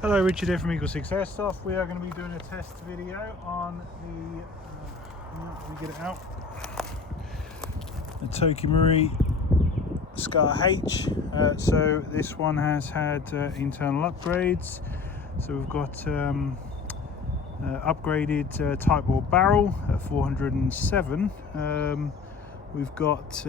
Hello, Richard here from EagleSix Airsoft. We are going to be doing a test video on the, let me get it out, the Tokimori Scar H. So this one has had internal upgrades. So we've got upgraded type bore barrel at 407. We've got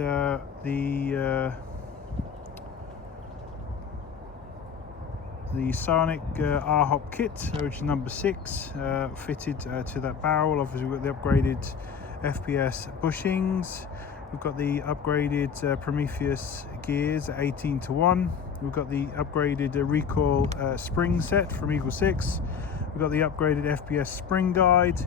the Psionic R-Hop kit, which is number 6, fitted to that barrel. Obviously we've got the upgraded FPS bushings. We've got the upgraded Prometheus gears at 18:1. We've got the upgraded Recoil spring set from EagleSix. We've got the upgraded FPS spring guide,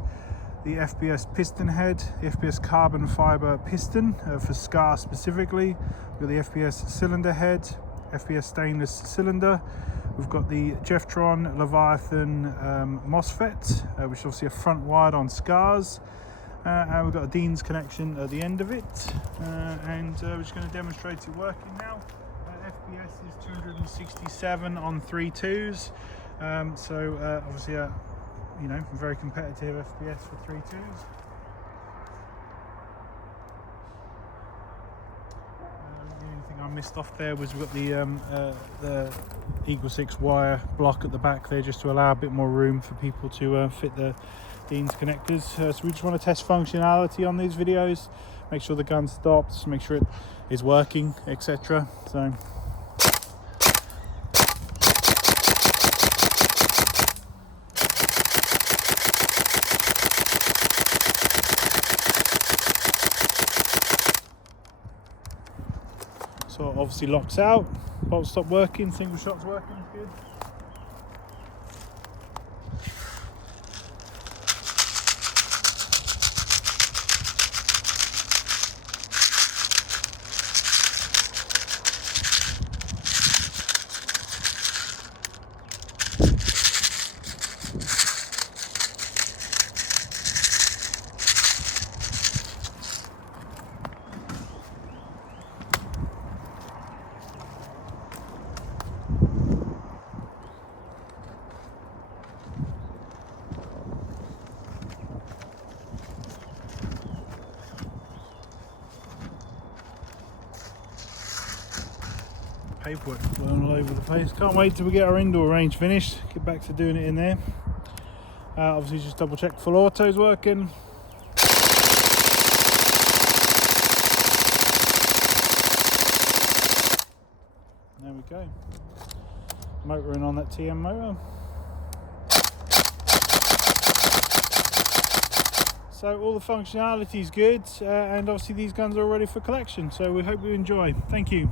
the FPS piston head, the FPS carbon fiber piston for Scar specifically. We've got the FPS cylinder head, FPS stainless cylinder. We've got the Jeftron Leviathan MOSFET, which is obviously a front wired on Scars. And we've got a Dean's connection at the end of it. And we're just going to demonstrate it working now. FPS is 267 on 3.2s. So obviously, you know, very competitive FPS for 3.2s. The only thing I missed off there was we've got the EagleSix wire block at the back there, just to allow a bit more room for people to fit the Dean's connectors. So we just want to test functionality on these videos, make sure the gun stops, make sure it is working, etc. So it obviously locks out, bolt stop working, single shot's working, good. Paperwork flying all over the place. Can't wait till we get our indoor range finished, get back to doing it in there. Obviously just double check full auto's working. There we go, motoring on that TM motor. So all the functionality is good, and obviously these guns are ready for collection, so we hope you enjoy. Thank you.